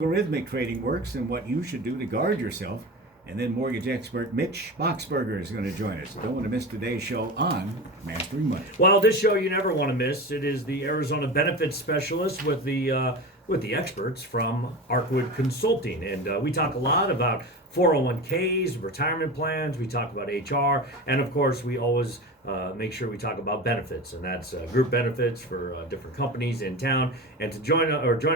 Algorithmic trading works and what you should do to guard yourself. And then mortgage expert Mitch Boxberger is going to join us. Don't want to miss today's show on Mastering Money. Well, this show you never want to miss. It is the Arizona Benefits Specialist with the experts from Arkwood Consulting, and we talk a lot about 401ks, retirement plans. We talk about HR, and of course, we always make sure we talk about benefits, and that's group benefits for different companies in town. And to joining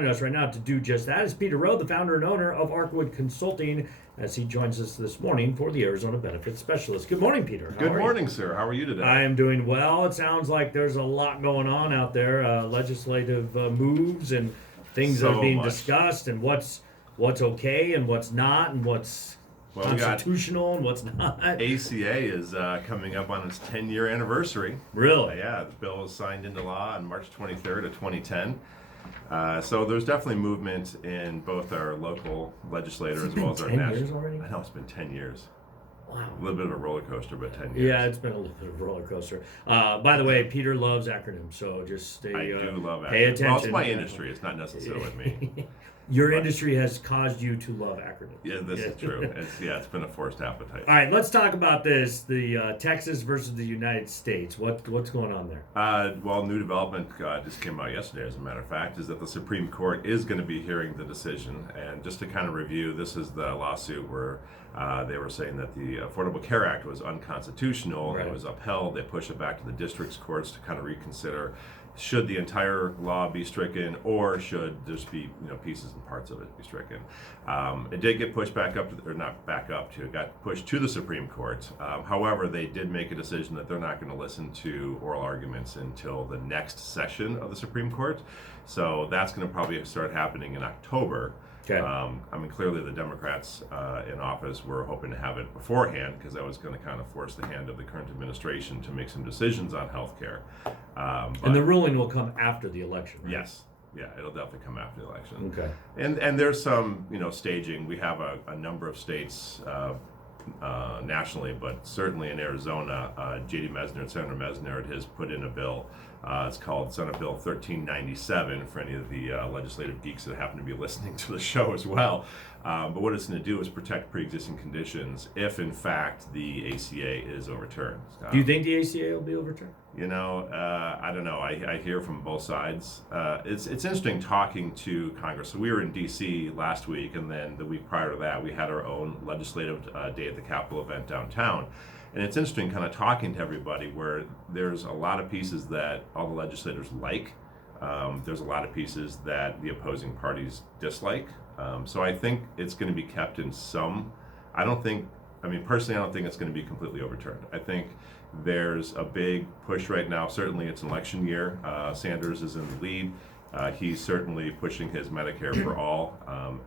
us right now to do just that is Peter Rowe, the founder and owner of Arkwood Consulting, as he joins us this morning for the Arizona Benefits Specialist. Good morning, Peter. Good morning, sir. How are you today? I am doing well. It sounds like there's a lot going on out there, legislative moves and things that are being discussed, and what's okay and what's not, and what's constitutional and what's not. ACA is coming up on its 10-year anniversary. Really? Yeah, the bill was signed into law on March 23rd of 2010. So there's definitely movement in both our local legislature as well as our national. 10 years already? I know, it's been 10 years. Wow. A little bit of a roller coaster, but 10 years. Yeah, it's been a little bit of a roller coaster. By the way, Peter loves acronyms, so just stay. I do love acronyms. Pay attention. Well, it's my industry. It's not necessarily me. Your industry has caused you to love acronyms. Yeah, this is true. It's been a forced appetite. All right, let's talk about this. The Texas versus the United States. What's going on there? Well, new development just came out yesterday, as a matter of fact, is that the Supreme Court is going to be hearing the decision. And just to kind of review, this is the lawsuit where they were saying that the Affordable Care Act was unconstitutional. Right. It was upheld. They pushed it back to the district's courts to kind of reconsider. Should the entire law be stricken, or should just be pieces and parts of it be stricken? It did get pushed back up to, or not back up to, it got pushed to the Supreme Court. However, they did make a decision that they're not going to listen to oral arguments until the next session of the Supreme Court. So that's going to probably start happening in October. Okay. Clearly the Democrats in office were hoping to have it beforehand, because that was going to kind of force the hand of the current administration to make some decisions on health care. And the ruling will come after the election, right? Yes. Yeah, it'll definitely come after the election. Okay. And there's some, staging. We have a number of states nationally, but certainly in Arizona, J.D. Mesner, Senator Mesner, has put in a bill. It's called Senate Bill 1397 for any of the legislative geeks that happen to be listening to the show as well. But what it's going to do is protect pre-existing conditions if, in fact, the ACA is overturned. Do you think the ACA will be overturned? I don't know. I hear from both sides. It's interesting talking to Congress. So we were in D.C. last week, and then the week prior to that, we had our own legislative day at the Capitol event downtown. And it's interesting kind of talking to everybody, where there's a lot of pieces that all the legislators like. There's a lot of pieces that the opposing parties dislike. So I think it's going to be kept in some. Personally, I don't think it's going to be completely overturned. I think there's a big push right now. Certainly it's an election year. Sanders is in the lead. He's certainly pushing his Medicare for all.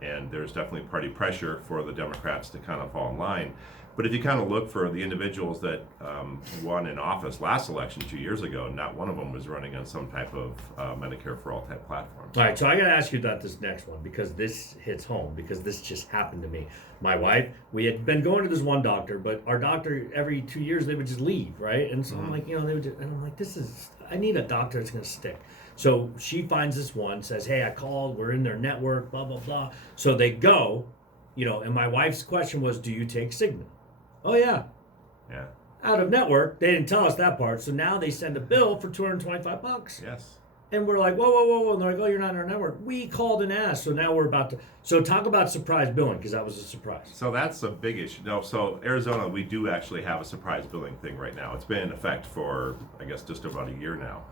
And there's definitely party pressure for the Democrats to kind of fall in line. But if you kind of look for the individuals that won in office last election 2 years ago, not one of them was running on some type of Medicare for all type platform. All right, so I got to ask you about this next one, because this hits home, because this just happened to me. My wife, we had been going to this one doctor, but our doctor, every 2 years, they would just leave, right? And so I'm like, they would just, and I'm like, I need a doctor that's going to stick. So she finds this one, says, hey, I called, we're in their network, blah, blah, blah. So they go, and my wife's question was, do you take Cigna? Oh, yeah. Yeah. Out of network. They didn't tell us that part. So now they send a bill for $225. Yes. And we're like, whoa. And they're like, oh, you're not in our network. We called and asked. So now we're about to. So talk about surprise billing, because that was a surprise. So that's a big issue. No, so Arizona, we do actually have a surprise billing thing right now. It's been in effect for, I guess, just about a year now.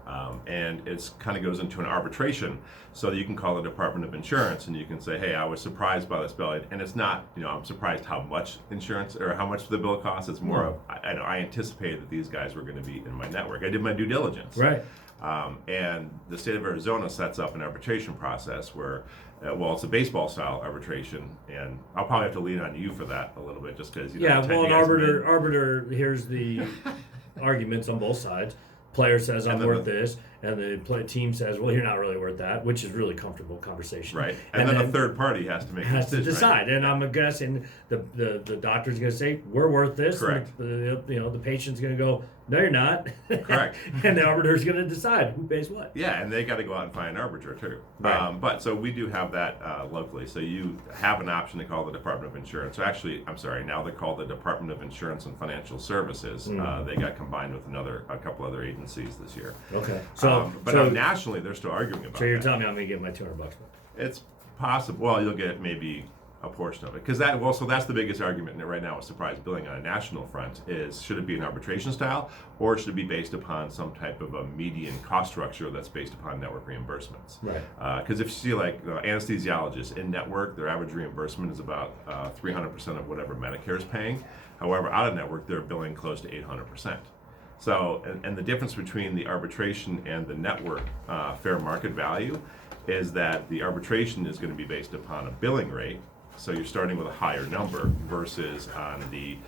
And it's kind of goes into an arbitration, so that you can call the Department of Insurance and you can say, hey, I was surprised by this bill. And it's not, I'm surprised how much insurance or how much the bill costs. It's more of, I anticipated that these guys were going to be in my network. I did my due diligence. Right. And the state of Arizona sets up an arbitration process where, it's a baseball style arbitration, and I'll probably have to lean on you for that a little bit, just because an arbiter hears the arguments on both sides. Player says I'm worth this, and the team says, well, you're not really worth that, which is really comfortable conversation. Right. And then a third party has to make a has decision. to decide. Right? And I'm guessing the doctor's going to say, we're worth this. Correct. And the patient's going to go, no, you're not. Correct. And the arbitrator's going to decide who pays what. Yeah, and they got to go out and find an arbiter too. Right. But so we do have that locally. So you have an option to call the Department of Insurance. So actually, I'm sorry, now they're called the Department of Insurance and Financial Services. They got combined with a couple other agencies this year. Okay. But nationally, they're still arguing about. So you're that. telling me I'm going to get my $200 back? It's possible. Well, you'll get maybe a portion of it because so that's the biggest argument right now with surprise billing on a national front is should it be an arbitration style or should it be based upon some type of a median cost structure that's based upon network reimbursements? Right. Because if you see like anesthesiologists in network, their average reimbursement is about 300% of whatever Medicare is paying. However, out of network, they're billing close to 800%. So, and the difference between the arbitration and the network fair market value is that the arbitration is going to be based upon a billing rate. So you're starting with a higher number versus on the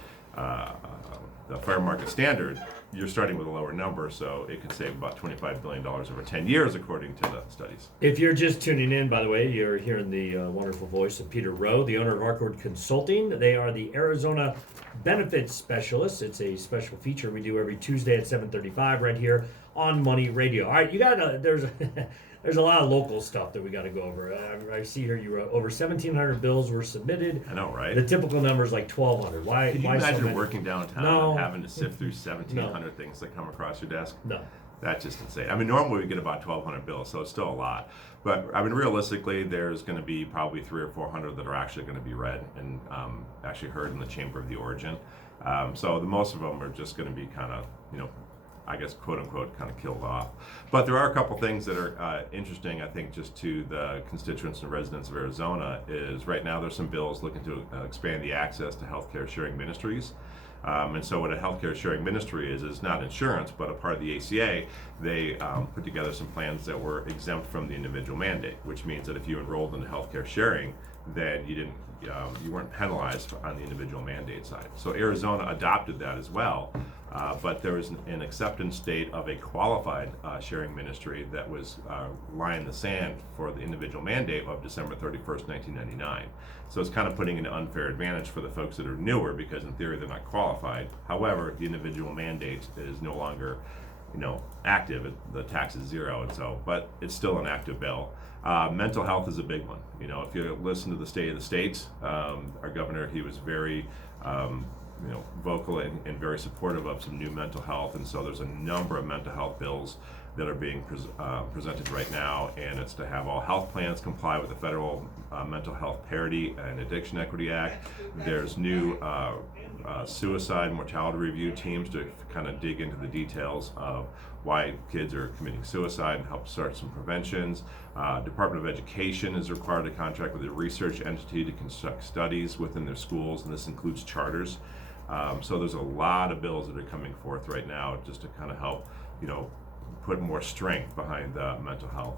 fair market standard, you're starting with a lower number, so it can save about $25 billion over 10 years, according to the studies. If you're just tuning in, by the way, you're hearing the wonderful voice of Peter Rowe, the owner of Arkwood Consulting. They are the Arizona Benefits Specialists. It's a special feature we do every Tuesday at 7:35 right here on Money Radio. All right, you got there's a lot of local stuff that we got to go over. I see here you wrote over 1,700 bills were submitted. I know, right? The typical number is like 1,200. Why? Can you why imagine so many? working downtown No. and having to sift through 1,700 things that come across your desk? No. That's just insane. I mean, normally we get about 1,200 bills, so it's still a lot. But I mean, realistically, there's going to be probably 300 or 400 that are actually going to be read and actually heard in the chamber of the origin. So the most of them are just going to be kind of, I guess, quote unquote, kind of killed off. But there are a couple things that are interesting, I think, just to the constituents and residents of Arizona is right now there's some bills looking to expand the access to healthcare sharing ministries. And so what a healthcare sharing ministry is not insurance, but a part of the ACA. They put together some plans that were exempt from the individual mandate, which means that if you enrolled in healthcare sharing, then you weren't penalized on the individual mandate side. So Arizona adopted that as well, but there was an acceptance date of a qualified sharing ministry that was line in the sand for the individual mandate of December 31st, 1999. So it's kind of putting an unfair advantage for the folks that are newer because in theory they're not qualified. However, the individual mandate is no longer active. The tax is zero, and so, but it's still an active bill. Mental health is a big one. If you listen to the State of the States, our governor, he was very, vocal and very supportive of some new mental health, and so there's a number of mental health bills that are being presented right now, and it's to have all health plans comply with the federal Mental Health Parity and Addiction Equity Act. There's new suicide and mortality review teams to kind of dig into the details of why kids are committing suicide and help start some preventions. Department of Education is required to contract with a research entity to conduct studies within their schools, and this includes charters. So there's a lot of bills that are coming forth right now just to kind of help, put more strength behind mental health.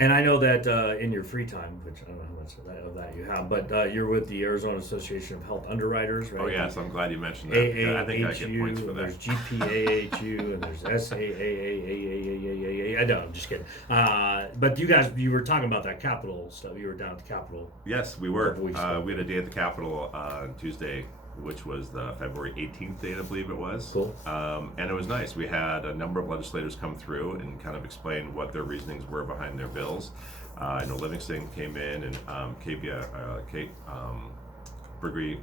And I know that in your free time, which I don't know how much of that you have, but you're with the Arizona Association of Health Underwriters, right? Oh yes, I'm glad you mentioned that. I think I get points for that. There's GPAHU and there's SAAAAAAAA. I know, I'm just kidding. But you were talking about that Capitol stuff. You were down at the Capitol. Yes, we were. We had a day at the Capitol on Tuesday, which was the February 18th date, I believe it was. Cool. And it was nice. We had a number of legislators come through and kind of explain what their reasonings were behind their bills. I know Livingston came in and Kate Brophy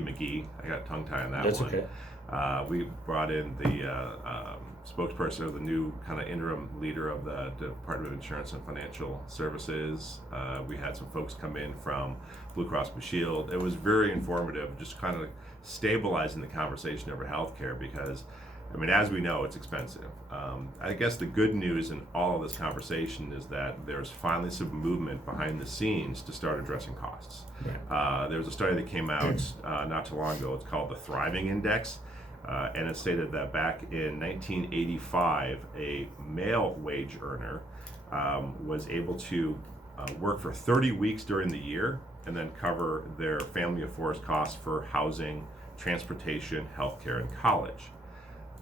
McGee. I got tongue tie on that That's one. okay. We brought in the spokesperson of the new kind of interim leader of the Department of Insurance and Financial Services. We had some folks come in from Blue Cross Blue Shield. It was very informative, just kind of stabilizing the conversation over healthcare because, I mean, as we know, it's expensive. I guess the good news in all of this conversation is that there's finally some movement behind the scenes to start addressing costs. Right. There was a study that came out not too long ago. It's called the Thriving Index. And it stated that back in 1985, a male wage earner was able to work for 30 weeks during the year and then cover their family of four costs for housing, transportation, healthcare, and college.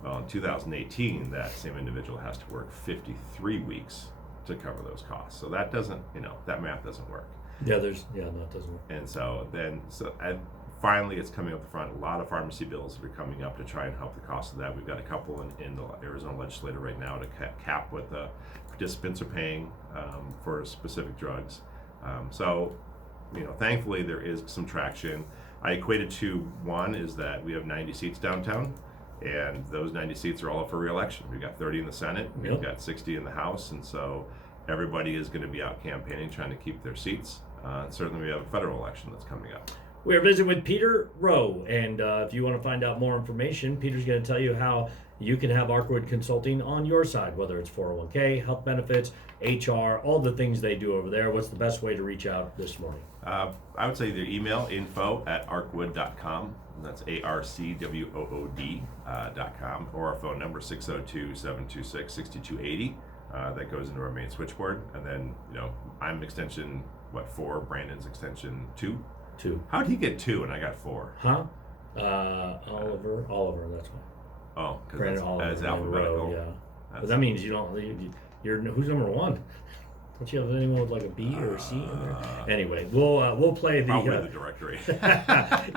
Well, in 2018, that same individual has to work 53 weeks to cover those costs. So that doesn't, that math doesn't work. Yeah, no, it doesn't work. And so finally it's coming up the front. A lot of pharmacy bills are coming up to try and help the cost of that. We've got a couple in the Arizona legislature right now to cap what the participants are paying for specific drugs. Thankfully there is some traction. I equated to one is that we have 90 seats downtown, and those 90 seats are all up for re-election. We've got 30 in the Senate, we've got 60 in the House, and so everybody is going to be out campaigning, trying to keep their seats. Certainly we have a federal election that's coming up. We are visiting with Peter Rowe, and if you want to find out more information, Peter's going to tell you how you can have Arkwood Consulting on your side, whether it's 401k, health benefits, HR, all the things they do over there. What's the best way to reach out this morning? I would say their email, info@arkwood.com. That's ARCWOOD.com, or our phone number, 602-726-6280. That goes into our main switchboard. And then, I'm extension, 4? Brandon's extension 2? 2. How'd he get 2 and I got 4? Huh? Oliver, that's why. Oh, Brandon because Oliver, that's alphabetical. Rowe, yeah. But that means you're who's number 1? Don't you have anyone with like a B or a C in there? Anyway, we'll play the probably the directory.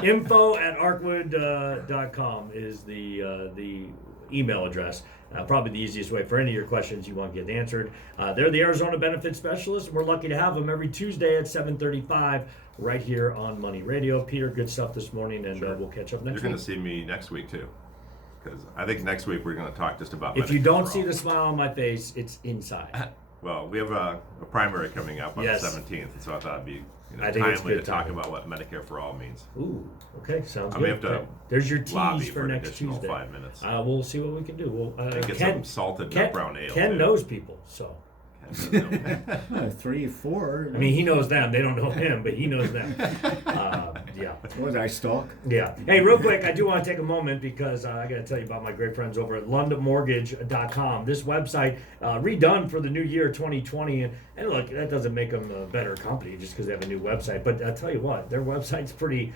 info@arkwood.com is the email address. Probably the easiest way for any of your questions you want to get answered. They're the Arizona Benefit Specialists. We're lucky to have them every Tuesday at 7:35 right here on Money Radio. Peter, good stuff this morning, and Sure. we'll catch up next week. You're going to see me next week too, because I think next week we're going to talk just about If you Medicare don't for see all. the smile on my face, it's inside. Well, we have a primary coming up on Yes. the 17th, and so I thought it'd be I think it's timely to good talk timing. about what Medicare for All means. Ooh, okay, sounds I good. may have to Okay. There's your lobby tease for for an next additional Tuesday. 5 minutes. We'll see what we can do. And get some salted nut brown ale. Ken too. knows people, so. Ken 3, 4. I mean, he knows them. They don't know him, but he knows them. Yeah. Was I stalk? Yeah. Hey, real quick, I do want to take a moment because I got to tell you about my great friends over at londonmortgage.com. This website redone for the new year 2020. And look, that doesn't make them a better company just because they have a new website. But I'll tell you what, their website's pretty